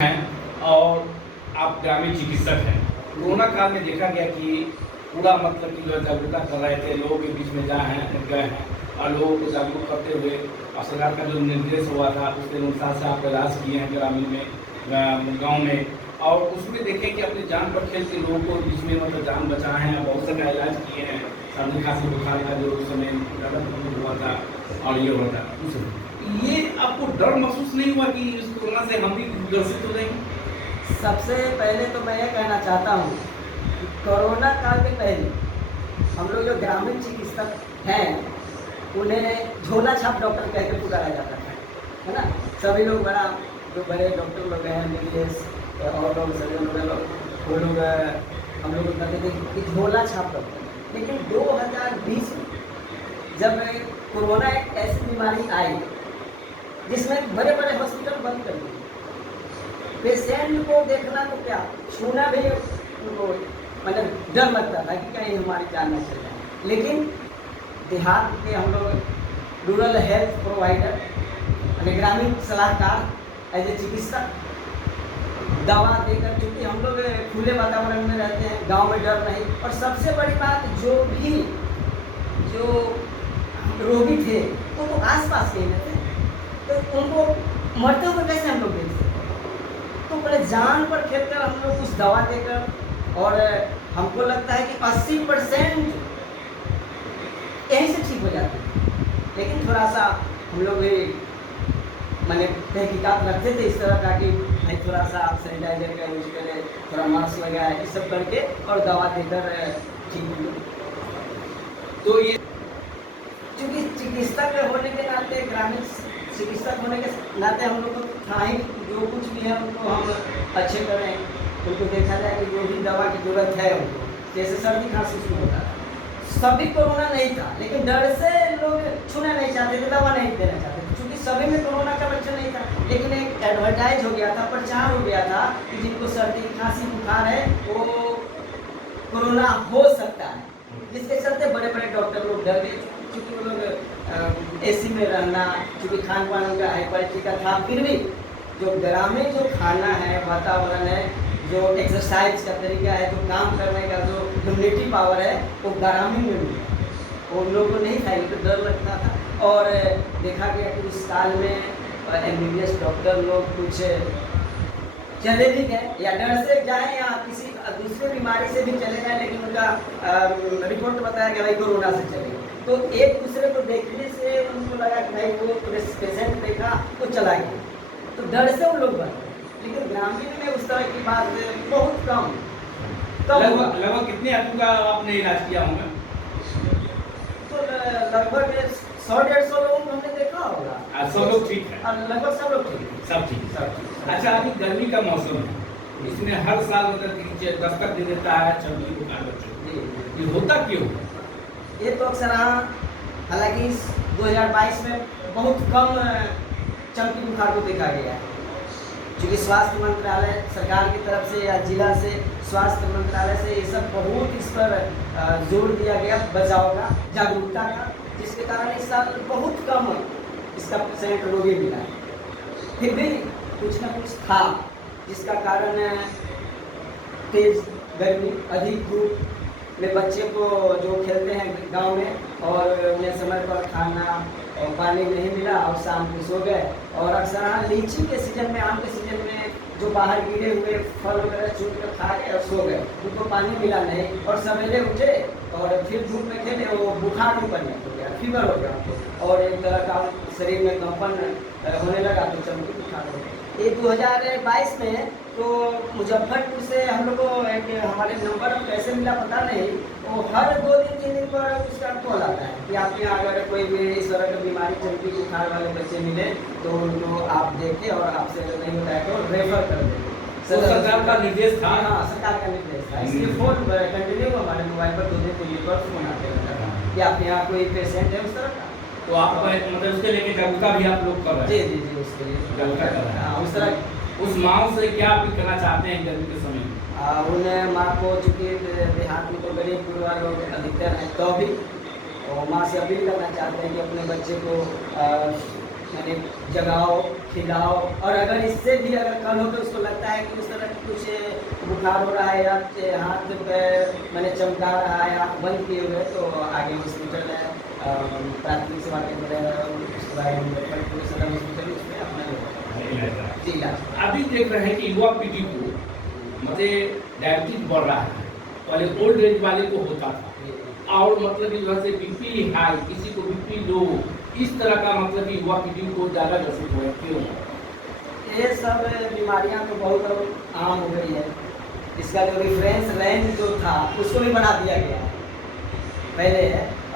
हैं और आप ग्रामीण चिकित्सक हैं। कोरोना काल में देखा गया कि पूरा मतलब कि जो है जागरूकता कर रहे थे, लोगों के बीच में गए हैं और लोगों को जागरूक करते हुए और सरकार का जो निर्देश हुआ था उसके अनुसार से आप इलाज किए हैं ग्रामीण में, गांव में, और उसमें देखें कि अपनी जान पर खेल के लोगों को बीच में मतलब जान बचाए हैं, बहुत सारा इलाज किए हैं। सर्दी खांसी बुखार का जो उस समय ज़्यादा हुआ था और ये हुआ था, ये आपको डर महसूस नहीं हुआ कि इस कोरोना से हम भी ग्रसित हो जाएंगे? सबसे पहले तो मैं ये कहना चाहता हूँ कि कोरोना काल के पहले हम लोग जो ग्रामीण चिकित्सक हैं उन्हें झोला छाप डॉक्टर कह के पुकारा जाता था, है ना। सभी लोग जो बड़े डॉक्टर लोग हैं, MBBS और लोग सभी लोग वो लोग हम लोग कहते थे कि झोला छाप डॉक्टर। लेकिन 2020 में जब कोरोना एक ऐसी बीमारी आई जिसमें बड़े बड़े हॉस्पिटल बंद कर दिए, पेशेंट को देखना तो क्या छूना भी उनको मतलब डर लगता था कि कहीं हमारी जान न चल जाए। लेकिन देहात के हम लोग रूरल हेल्थ प्रोवाइडर यानी ग्रामीण सलाहकार एज ए चिकित्सक दवा देकर, चूँकि हम लोग खुले वातावरण में रहते हैं, गांव में डर नहीं। और सबसे बड़ी बात जो रोगी थे वो तो आस-पास के ही रहते, तो उनको मरते हुए कैसे हम लोग देखते। तो पहले जान पर खेलकर हम लोग कुछ दवा देकर, और हमको लगता है कि 80% यहीं से ठीक हो जाते हैं। लेकिन थोड़ा सा हम लोग मैंने तहकीकात रखते थे इस तरह का कि भाई थोड़ा सा आप सैनिटाइजर का यूज करें, थोड़ा मास्क लगाए, ये सब करके और दवा देकर ठीक हो। तो ये क्योंकि चिकित्सक होने के नाते, ग्रामीण चिकित्सक होने के नाते हम लोग को था ही जो कुछ भी है उनको हम अच्छे करें, उनको देखा जाए कि जो भी दवा की जरूरत है उनको, जैसे सर्दी खांसी उसमें होता था। सभी कोरोना नहीं था, लेकिन डर से लोग छूना नहीं चाहते थे, दवा नहीं देना चाहते थे, क्योंकि सभी में कोरोना का लक्षण नहीं था। लेकिन एक एडवर्टाइज हो गया था, प्रचार हो गया था कि जिनको सर्दी खांसी बुखार है वो कोरोना हो सकता है, जिसके चलते बड़े बड़े डॉक्टर लोग डर गए। क्योंकि वो लोग AC में रहना, क्योंकि खान पान उनका हाई क्वालिटी का था, फिर भी जो ग्रामीण जो खाना है, वातावरण है, जो एक्सरसाइज का तरीका है, जो काम करने का जो इम्यूनिटी पावर है, वो ग्रामीण में मिला। उन लोगों को नहीं था, तो डर लगता था। और देखा गया कि उस साल में MBBS डॉक्टर लोग कुछ चले भी गए, या डर से जाए या किसी दूसरे बीमारी से भी चले गए, लेकिन उनका रिपोर्ट बताया कि भाई कोरोना से चले गए। तो एक दूसरे को देखने से उनको लगा कि भाई वो पेशेंट देखा तो चला गया, तो डर से वो लोग बढ़े। लेकिन ग्रामीण में उस तरह की बात बहुत कम। लगभग कितने आदमी का आपने इलाज किया होगा? तो लगभग 100-150 लोगों को हमने देखा होगा। सब लोग ठीक है? लगभग सब लोग ठीक है, सब ठीक है। सब ठीक। अच्छा, अभी गर्मी का मौसम है, इसमें हर साल मतलब दस्तक दे देता है चमकी बुखार बच्चों को, ये होता क्यों? ये तो अक्सर हालांकि 2022 में बहुत कम चमकी बुखार को देखा गया है, क्योंकि स्वास्थ्य मंत्रालय सरकार की तरफ से या जिला से स्वास्थ्य मंत्रालय से ये सब बहुत इस पर जोर दिया गया, बचाव का, जागरूकता का, जिसके कारण इस साल बहुत कम इसका % रोगी मिला। फिर भी कुछ ना कुछ था जिसका कारण तेज गर्मी, अधिक धूप में बच्चे को जो खेलते हैं गांव में और उन्हें समय पर खाना और पानी नहीं मिला और शाम को सो गए। और अक्सर लीची के सीजन में, आम के सीजन में जो बाहर गिरे हुए फल वगैरह चुन कर खा गए और सो गए, उनको पानी मिला नहीं, और सवेरे उठे और फिर धूप में खेले, वो बुखार ऊपर हो गया, फीवर हो गया, और एक तरह का शरीर में कंपन होने लगा, तो चमकी बुखार हो गया। ये 2022 में तो मुजफ्फरपुर से हम लोग को एक हमारे नंबर कैसे मिला पता नहीं, वो हर 2-3 दिन पर उसका कॉल आता है कि आपके यहाँ अगर कोई भी इस तरह की बीमारी चमकी बुखार वाले बच्चे मिले तो उनको आप देखें, और आपसे अगर नहीं होता है तो रेफर कर दें। सरकार का निर्देश था? हाँ, सरकार का निर्देश था। इसलिए फोन कंटिन्यू हमारे मोबाइल पर 2 दिन पर फोन आते रहता था कि आपके यहाँ कोई पेशेंट है उस तरह का। तो आप मतलब उसके लेके जागरूकता भी आप लोग कर रहे हैं? जी, उसके लिए जागरूकता कर रहे हैं। हाँ, उस तरह उस माँ से क्या आप करना चाहते हैं गर्मी के समय में? उन्हें माँ को, चूँकि देहात में तो गरीब परिवार लोग अधिकतर हैं, तो भी और माँ से अपील करना चाहते हैं कि अपने बच्चे को यानी जगाओ, खिलाओ, और अगर इससे भी अगर कल हो तो उसको लगता है कि उस तरह कुछ बुखार हो रहा है या हाथ पैर मैंने चमका रहा है, आँख बंद किए हुए, तो आगे हॉस्पिटल है, प्राथमिक सेवा केंद्र है, उसके बाद सदर हॉस्पिटल, उसमें अपना जी इलाज। अभी देख रहे हैं कि युवा पीढ़ी को मतलब डायबिटीज बढ़ रहा है। पहले ओल्ड एज वाले को होता था और मतलब कि जो है बीपी हाई, किसी को बीपी लो, इस तरह का मतलब कि युवा पीढ़ी को ज़्यादा ग्रसित हो रहा है। क्यों? ये सब बीमारियां तो बहुत अब आम हो गई है। इसका जो रेफरेंस रेंज जो था उसको भी बढ़ा दिया गया है पहले,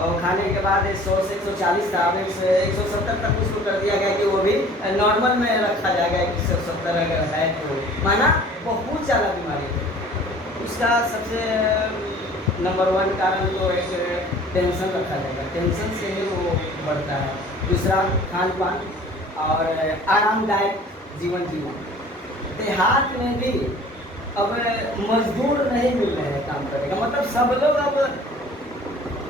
और खाने के बाद 100 से 140 था, अब 170 तक उसको कर दिया गया कि वो भी नॉर्मल में रखा जाएगा। 170 अगर है तो माना बहुत ज़्यादा बीमारी है। उसका सबसे नंबर 1 कारण तो एक टेंशन रखा जाएगा, टेंशन से ही वो बढ़ता है। दूसरा खान पान और आरामदायक जीवन जीवन। देहात में भी अब मजदूर नहीं मिल रहे हैं काम करने का, मतलब सब लोग अब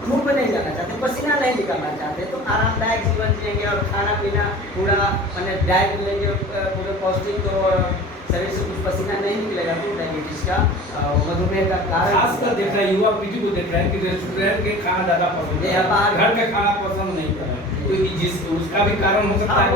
धूप में नहीं जाना चाहते, पसीना नहीं निकालना चाहते, तो आरामदायक जीवन जिएंगे और खाना पीना पूरा मैंने डाइट लेंगे पूरे पौष्टिक, तो शरीर से कुछ पसीना नहीं निकलेगा, तो डायबिटीज का मधुमेह का कारण। खासकर देख रहे हैं युवा पीढ़ी को देख रहे हैं कि रेस्टोरेंट के खाना ज़्यादा पसंद है, घर का खाना पसंद नहीं कर रहे हैं, तो जिस उसका भी कारण हो सकता है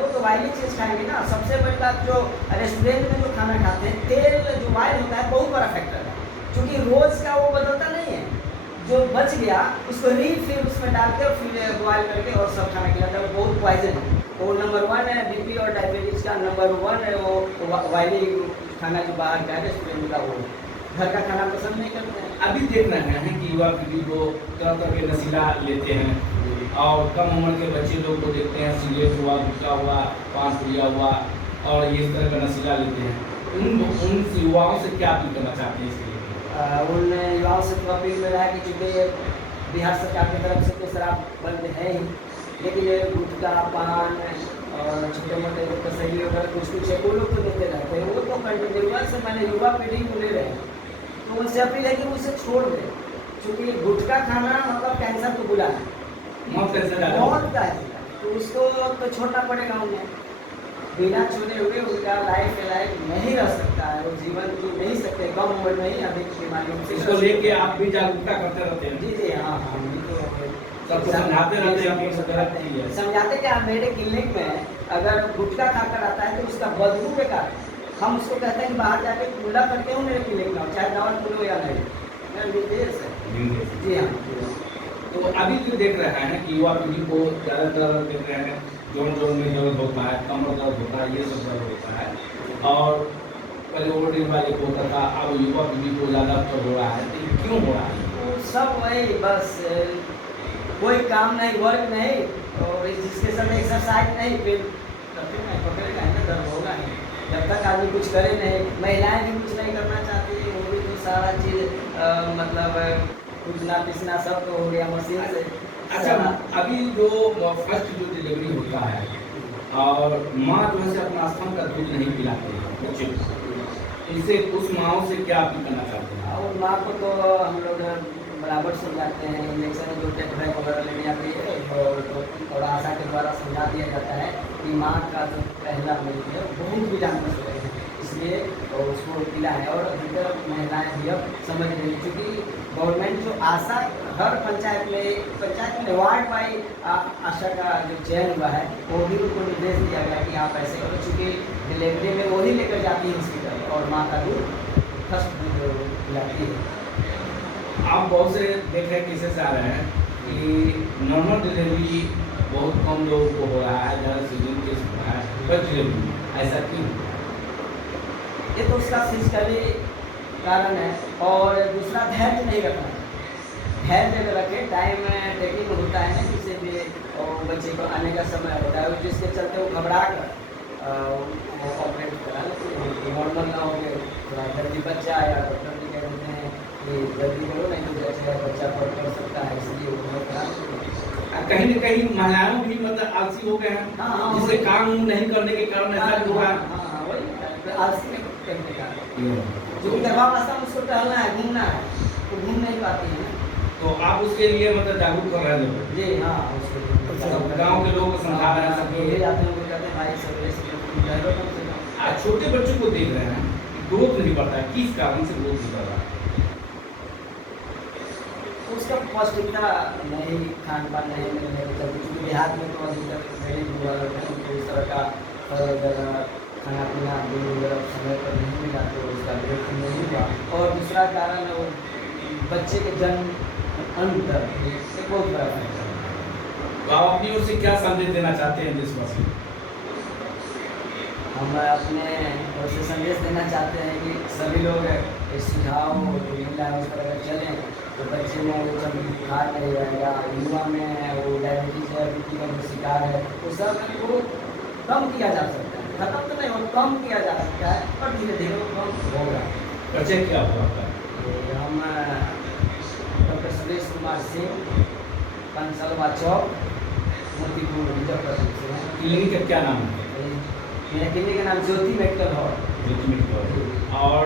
वो तो ऑयली चीज खाएंगे ना। सबसे बड़ी बात, जो रेस्टोरेंट में जो खाना खाते हैं, तेल जो ऑयल होता है बहुत बड़ा फैक्टर है, क्योंकि रोज का वो बदलता नहीं है। जो बच गया उसको फिर उसमें डाल के फिर बॉयल करके और सब खाना खिलाता है, वो बहुत पॉइजन है। वो नंबर 1 है बीपी और डायबिटीज का, नंबर 1 है वो ऑयली खाना जो बाहर का रेस्टोरेंट का, वो घर का खाना पसंद नहीं करते हैं। अभी देख रहे हैं कि युवा पीढ़ी को तरह तरह के नशीला लेते हैं और कम उम्र के बच्चे लोग को देखते हैं सिगरेट हुआ, गुटखा हुआ, पान पुड़िया हुआ और ये इस तरह का नशीला लेते हैं। उन युवाओं से क्या अपील करना चाहते हैं इसके लिए? उन युवाओं से तो अपील में रहा है कि चूँकि बिहार सरकार की तरफ से तो शराब बंद है ही, लेकिन ये गुटखा, पान और छोटे मोटे कसैली वगैरह कुछ है, वो लोग तो देते रहते हैं, वो तो कंटिन्यूअस से मैंने युवा पीढ़ी को ले रहे हैं, तो उनसे अपील है कि उसे छोड़ दें, क्योंकि गुटखा खाना मतलब कैंसर को बुला है, मौत कैसे मौत का है, तो उसको तो छोड़ना पड़ेगा उन्हें। बिना छोड़े हुए उनका लाइफ नहीं रह सकता है, वो जीवन जी नहीं सकते कम उम्र में ही अधिक बीमारियों से। इसको लेके आप भी जागरूकता करते रहते हैं? जी जी हाँ हाँ, सबको समझाते रहते हैं? समझाते क्या, मेरे क्लिनिक में अगर गुटखा खाकर आता है तो उसका बदबू के कारण हम उसको कहते हैं कि बाहर जाके कूड़ा करके हूँ मेरे क्लिनिक में, चाहे दवा खुलो या नहीं, मेरा निर्देश है। जी हाँ। तो अभी जो देख रहे हैं कि युवा पीढ़ी को ज़्यादातर देख रहे हैं जोड़ में दर्द होता है, कमर दर्द होता है, ये सब दर्द होता है, और पहले ओल्ड एज वाले को होता था, अब युवा पीढ़ी को ज़्यादातर हो रहा है। तो क्यों हो रहा है? तो सब वही बस कोई काम नहीं, वर्क नहीं, और जिसके साथ एक्सरसाइज नहीं, फिर करते नहीं, पकड़ेगा ना, दर्द होगा नहीं जब तक आदमी कुछ करे नहीं। महिलाएं भी कुछ नहीं करना चाहती, वो भी तो सारा चीज़ मतलब कुचना पिसना सब तो हो गया मशीन से। अच्छा, अभी जो फर्स्ट जो डिलीवरी होता है और माँ जो है अपना स्तन का दूध नहीं पिलाते हैं बच्चे को, इसे उस माँओं से क्या अपील करना चाहते हैं? और माँ को तो हम लोग बराबर समझाते हैं, इंजेक्शन जो टेटफाइक वगैरह लेने आती है और आशा के द्वारा समझा दिया जाता है कि माँ का जो पहला मिल्क है बहुत विटामिन से है, इसलिए उसको पिला है। और अधिकतर महिलाएं भी अब समझ रही, क्योंकि गवर्नमेंट जो आशा हर पंचायत में वार्ड बाई आशा का जो चयन हुआ है, वो भी उनको निर्देश दिया गया कि आप ऐसे करो, चूँकि डिलीवरी में वही लेकर जाती है हॉस्पिटल और माँ का दूध फर्स्ट दूध पिलाती है। आप बहुत से देख रहे केसेस आ रहे हैं कि नॉर्मल डिलीवरी बहुत कम लोगों को हो रहा है, ज़्यादा सीजन केस हो रहा है फर्स्ट डिलीवरी, ऐसा क्यों? ये तो उसका फिजिकली कारण है, और दूसरा धैर्य नहीं रखना। धैर्य अगर रखे, टाइम टेकिंग होता है ना, किसी भी बच्चे को आने का समय होता है, जिसके चलते वो घबरा कर ऑपरेट करा लेते हैं, नॉर्मल ना हो गए, थोड़ा जल्दी बच्चा आया, डॉक्टर भी कह देते हैं कि जल्दी करो नहीं तो जैसे बच्चा पढ़ सकता है, इसलिए वो करा लेते हैं। कहीं न कहीं महिलाओं भी मतलब आलसी हो गए हैं, हाँ, जिससे काम नहीं करने के कारण ऐसा भी हुआ है। हाँ वही आलसी करने का, जो गर्भावस्था में उसको टहलना है, घूमना है, तो घूम नहीं पाती है ना। तो आप उसके लिए मतलब जागरूक कर रहे हैं लोग? जी हाँ, उसको सब गाँव के लोगों को समझा रहे हैं सब ये लोग। आते हैं वो कहते हैं भाई सवेरे से तुम टहलो कम से कम। आज छोटे बच्चों को देख रहे हैं ग्रोथ नहीं बढ़ता है, किस कारण से ग्रोथ नहीं बढ़ रहा है? उसका पौष्टिकता नहीं, खान पान नहीं मिलने के चलते, क्योंकि देहात में तो अधिकतर मेरे बुआ लोग हैं, उनको इस तरह का फल वगैरह खाना पीना दूध वगैरह समय पर नहीं मिला, तो उसका ग्रोथ नहीं हुआ। और दूसरा कारण है वो बच्चे के जन्म अंतर से बहुत बड़ा फैक्टर है। तो आप अपनी ओर से क्या संदेश देना चाहते हैं देशवासियों को? हम अपने ओर से संदेश देना चाहते हैं कि सभी लोग इस सुझाव जो मिला है उस पर अगर चलें तो बच्चे में वो कभी बुखार नहीं रहेगा, युवा में वो डायबिटीज है, बीपी का जो शिकार है, वो सब वो कम किया जा सकता है। खत्म तो नहीं हो, कम किया जा सकता है, पर धीरे धीरे वो कम होगा। परिचय क्या हुआ आपका? तो हम डॉक्टर सुरेश कुमार सिंह, कंसलवा चौक, मोतीपुर, मुजफ्फरपुर से हैं। क्लिनिक का क्या नाम है? मेरा क्लिनिक का नाम ज्योति मेडिकल हॉल। ज्योति मेडिकल। और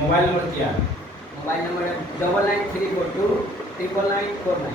मोबाइल नंबर क्या है? मोबाइल नंबर है 9934299949।